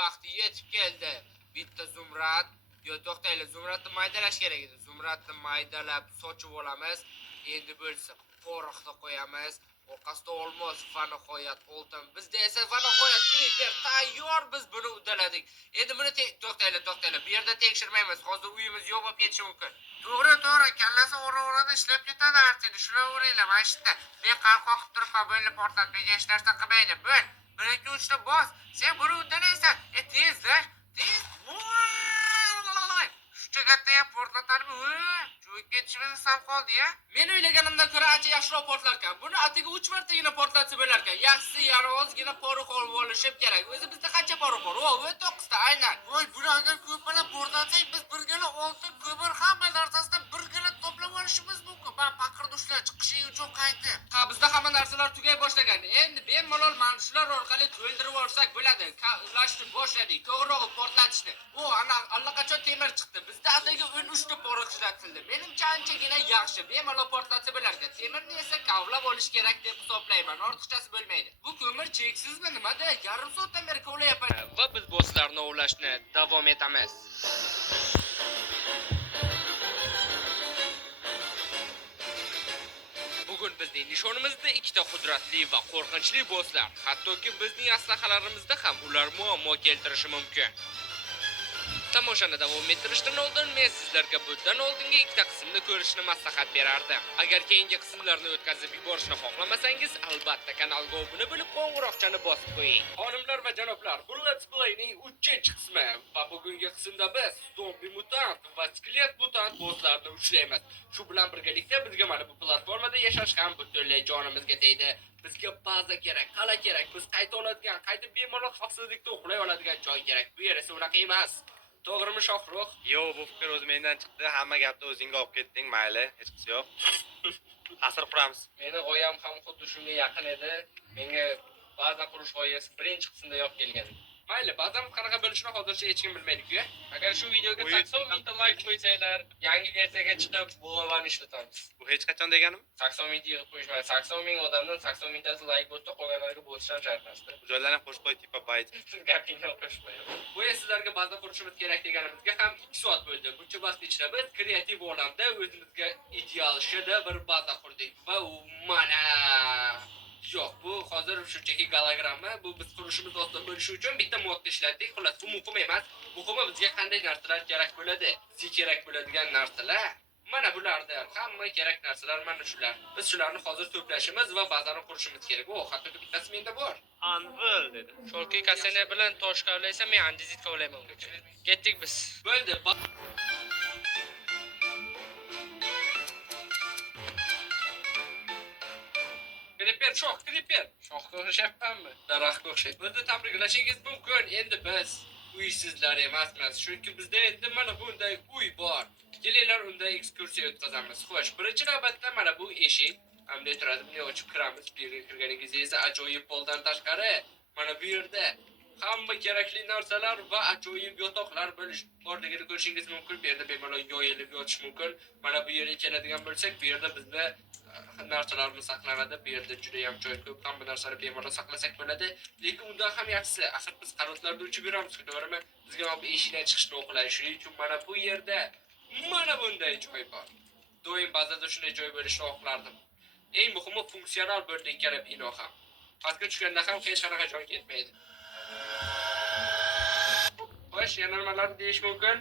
vaqti yetib keldi. Bitta zumrad, yo to'xtaylar, zumradni maydalash kerak edi. Zumradni maydalab sochib olamiz. Endi bo'lsa poroxni qo'yamiz. Orqasida olmos va nihoyat oltin. Bizda esa va nihoyat creeper tayyor, biz buni uddaladik. Endi buni to'xtaylar. Bu yerda tekshirmaymiz. Hozir uyimiz yo'q bo'lib ketishi mumkin. To'g'ri, kallasi o'ra-o'rada ishlab ketadi artini. Shulaveringlar, mana shu yerda. Men qan qoqib turibman, bo'lib portlatib hech narsa qilmaydi. Bo'l. 1-2-3 ta bos. Sen buni uddalaysan. Tezlar. Tez. Shuncha katta ham portlatarmi? Cho'kib ketishimiz ham qoldi-ya. Men o'ylaganimdan ko'ra ancha yaxshiroq portlarkan. Buni atiga 3 martagina portlatsa bo'larkan. Yaxshisi yana ozgina porox olib olishib kerak. O'zi bizda qancha porox bor? O, 9 ta, aynan. Voy, buni agar ko'palab portlatsak, biz birgina oltin, ko'mir hamma narsasidan birgina to'plab olishimiz mumkin. Men paqirni ushlab chiqishing uchun qaytib. Ha, bizda hamma narsalar tugay boshlagan. Endi bemalol mana shular orqali to'ldirib olsak bo'ladi. Ulashni boshladik, to'g'rirog'i portlatishni. O, ana allaqachon temir chiqdi. Bizda atigi 13 ta porox ishlatildi. Menimcha anchagina yaxshi. Bemalol portlatsa bo'lardi. Temirni esa kavlab olish kerak deb hisoblayman. Ortiqchasi bo'lmaydi. Bu ko'mir cheksizmi nimada? Yarim soatdan beri kovlayapman. Va biz bosslarni ovlashni davom etamiz. Bugun bizning nishonimizda ikkita qudratli va qo'rqinchli bosslar. Hattoki bizning aslahalarimizda ham ular muammo keltirishi mumkin. Tamoshani davom ettirishdan oldin men sizlarga bundan oldingi ikkita qismni ko'rishni maslahat berardim. Agar keyingi qismlarni o'tkazib yuborishni xohlamasangiz, albatta kanalga obuna bo'lib, qo'ng'iroqchani bosib qo'ying. Xonimlar va janoblar, bu Let's Play'ning 3-qismi va bugungi qismda biz zombi mutant va skelet mutant bosslarni ushlaymiz. Shu bilan birgalikda bizga mana bu platformada yashash ham butunlay jonimizga tegdi. Bizga baza kerak, qala kerak, biz qayta oladigan, qaytib bemalol xavfsizlikda uxlay oladigan joy kerak. Bu yer esa unaqa emas. To'g'rimi Shohruh? Yo'q, bu fikr o'z mendan chiqdi. Hamma gapni o'zingga olib ketding, mayli, hech qisi yo'q. Asr quramiz. Meni g'oyam ham xuddi shunga yaqin edi. Menga baza qurish g'oyasi birinchi qismda yo'q kelgan. Mayli, bazamiz qanaqa bo'lishini hozircha hech kim bilmaydi-ku. Agar shu videoga 80 mingta like qo'ysanglar, yangi versiyaga chiqib bo'g'avani ishlatamiz. Bu hech qachon deganim? 80 ming yig'ib qo'yishmaydi. 80 ming odamdan 80 mingtasi like bo'lsa, qolganlariga bo'sishdan shart emas. Bu joylarni qo'shib qo'y, tipa bayt. Gapingni qo'shib qo'yaman. Bu sizlarga baza qurishimiz kerak deganimizga ham 2 soat bo'ldi. Buncha vaqt ichida biz kreativ olamda o'zimizga ideal shedevr baza qurdik va u mana yo'q, bu hozir shunchaki gologramma. Bu biz qurishimiz oson bo'lishi uchun bitta modda ishlatdik. Xullas, bu muhim emas. Muhimi bizga qanday narsalar kerak bo'ladi? Sizga kerak bo'ladigan narsalar mana bularda. Hamma kerak narsalar mana shular. Biz shularni hozir to'plashimiz va bazani qurishimiz kerak. O, hatto bittasi menda bor. Anvil dedi. Sholki kasana bilan tosh kavlaysa, men andizit kavlayman ungacha. Ketdik biz. Bo'ldi. Creeper, shoxga o'xshayapmanmi? Daraxtga o'xshaydi. Bizni tabriklashingiz mumkin. Endi biz uysizlar emasmiz. Chunki bizda endi mana bunday uy bor. Kelinglar unda ekskursiya o'tkazamiz. Xo'sh, birinchi navbatda mana bu eshik. Hamda turadi, buni ochib kiramiz. Bu yerga kirganingizda esa ajoyib poldan tashqari mana bu yerda hamma kerakli narsalar va ajoyib yotoqlar borligini ko'rishingiz mumkin. Bu yerda bemalol yoyilib yotish mumkin. Mana bu yerga keladigan bo'lsak, bu yerda bizda narsalarimiz saqlanadi. Bu yerda juda ham joy ko'p. Hamma narsani bemalol saqlasak bo'ladi. Lekin undan ham yaxshisi, axir biz qanotlarda uchib yuramiz, to'g'rimi? Bizga ham eshikdan chiqishni o'qilay. Shuning uchun mana bu yerda mana bunday joy bor. Doim bazada shunday joy bo'lishini xohlardim. Eng muhimi funksional bo'ldi ikkala bino ham. Pastga tushganda ham hech qanaqa joy ketmaydi. Xo'sh, yana nimalarni deyish mumkin?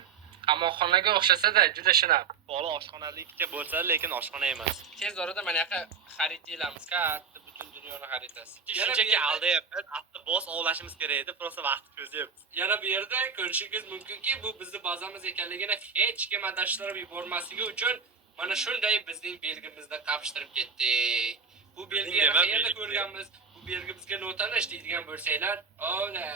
Qamoqxonaga o'xshasa-da, juda shinam. Bola oshxonalikka bo'lsa, lekin oshxona emas. Tez orada mana yoqqa xaridlaymiz, katta butun dunyoni xaritasi. Shunchaki aldayapmiz, hatto boss ovlashimiz kerak edi, prosta vaqt ko'zyapmiz. Yana bu yerda ko'rishingiz mumkinki, bu bizning bazamiz ekanligini hech kim adashtirib yubormasligi uchun mana shunday bizning belgimizni qapishtirib ketdik. Bu belgini qayerda ko'rganmiz? Bu belgi bizga notanish deydigan bo'lsanglar, ola.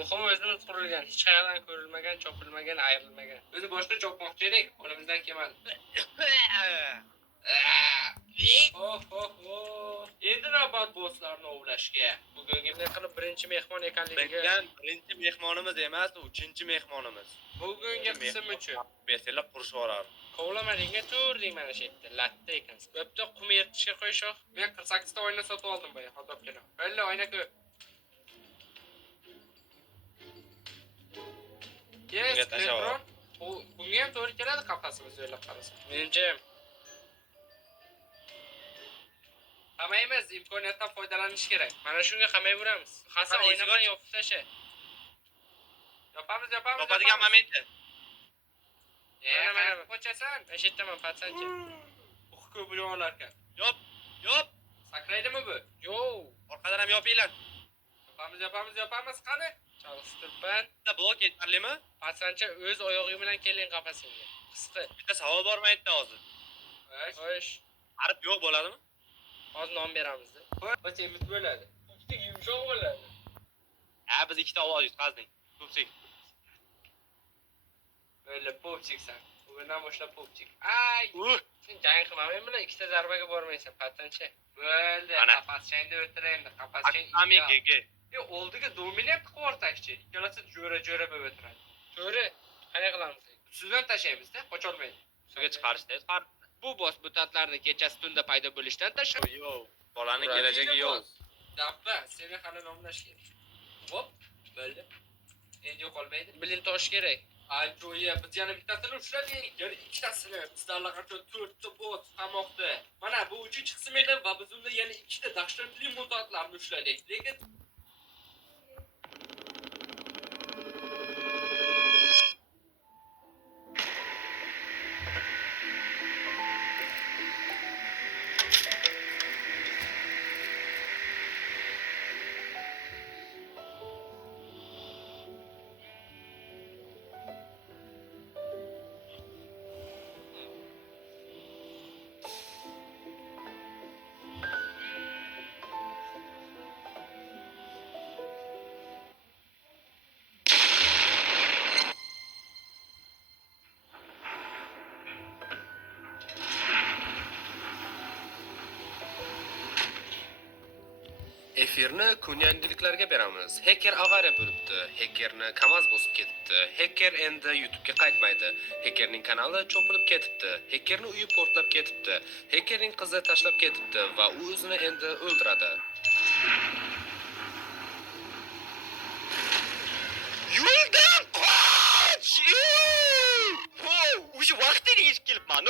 Muhimi o'zimiz qurilgan, hech qayerdan ko'rilmagan, chopilmagan, ayrilmagan. O'zi boshqa chopmoqchi edik, qo'limizdan kelmadi. Endi navbat bosslarni ovlashga. Bugungi qilib birinchi mehmon ekanligiga. Birinchi mehmonimiz emas, uchinchi mehmonimiz. Bugungi qism uchun bersalar qurishib yuborardi. Kovlamaringga turding mana shu yerda. Latta ekansiz. Bo'pti, qum eritishga qo'yshoq. Men 48 ta oyna sotib oldim boya, xatobgina. Balla oyna ko'p. Yes, Bunga tashlab Lebron. Bunga ham to'g'ri keladi qafasimiz o'ylab qarasa. Menimcha ham. Qamaymiz, imkoniyatdan foydalanish kerak. Mana shunga qamayveramiz. Hasan Mana oynadan eshik och. yopib tasha. Yopamiz. Topadigan momenti. Mana qo'chasan. Mana shu yerdaman, patsanchi. Ko'p yo'larkan. Yop. Yop. Sakraydimi bu? Yo, Orqadan ham yopinglar. Yopamiz, qani? chalg'istirpan. Bitta blok yetarlimi? Patsancha o'z oyog'i bilan keling qafasingga. Qisqa. Bitta savol bor maytda hozir. Xo'sh, Harf yo'q bo'ladimi? hozir nom beramiz-da. Qo'chimiz bo'ladi. Puchtik yumshoq bo'ladi. Ha, biz ikkita ovoz yutqazdik. Ko'pchik. Böyle popçiksan. Bugünden boshlab popçik. Ay! Sen jang qilmamen bilan ikkita zarbaga bormaysan, patsancha. Bo'ldi. Ana. Qafaschangni o'tiraydi. Qafaschang. Ami GG. Oldiga dominant qilib o'rtakchi. Ikkalasi jo'ra bo'lib o'tiradi. To'g'ri. Qanday qilamiz? Ustidan tashlaymiz-da, qocholmaydi. Suvga chiqarishda chiqar. Bu boss mutatlarni kechasi tunda paydo bo'lishidan tashqari. Yo. Bolaning Urar. kelajagi yo'q. Dabba, seni hali nomlash kerak. Hop, bo'ldi. Endi yo'qolmaydi. Bilin tosh kerak. Ajoyib, biz yana bittasini ushladik. Yana ikkitasini. Bizda allaqachon 4 ta boss qamoqda. Mana bu 3-chi qism edi va biz unda yana 2 ta dahshatli mutatlarni ushladik. Lekin Efirni kun yangiliklarga beramiz. Hacker avariya bo'libdi. Hackerni KAMAZ bosib ketibdi. Hacker endi YouTube'ga qaytmaydi. Hackerning kanali cho'pilib ketibdi. Hackerning uyi portlab ketibdi. Hackerning qizi tashlab ketibdi va u o'zini endi o'ldiradi. Yo'ldan qoch! Wow, o'sha vaqtida yetib kelibman.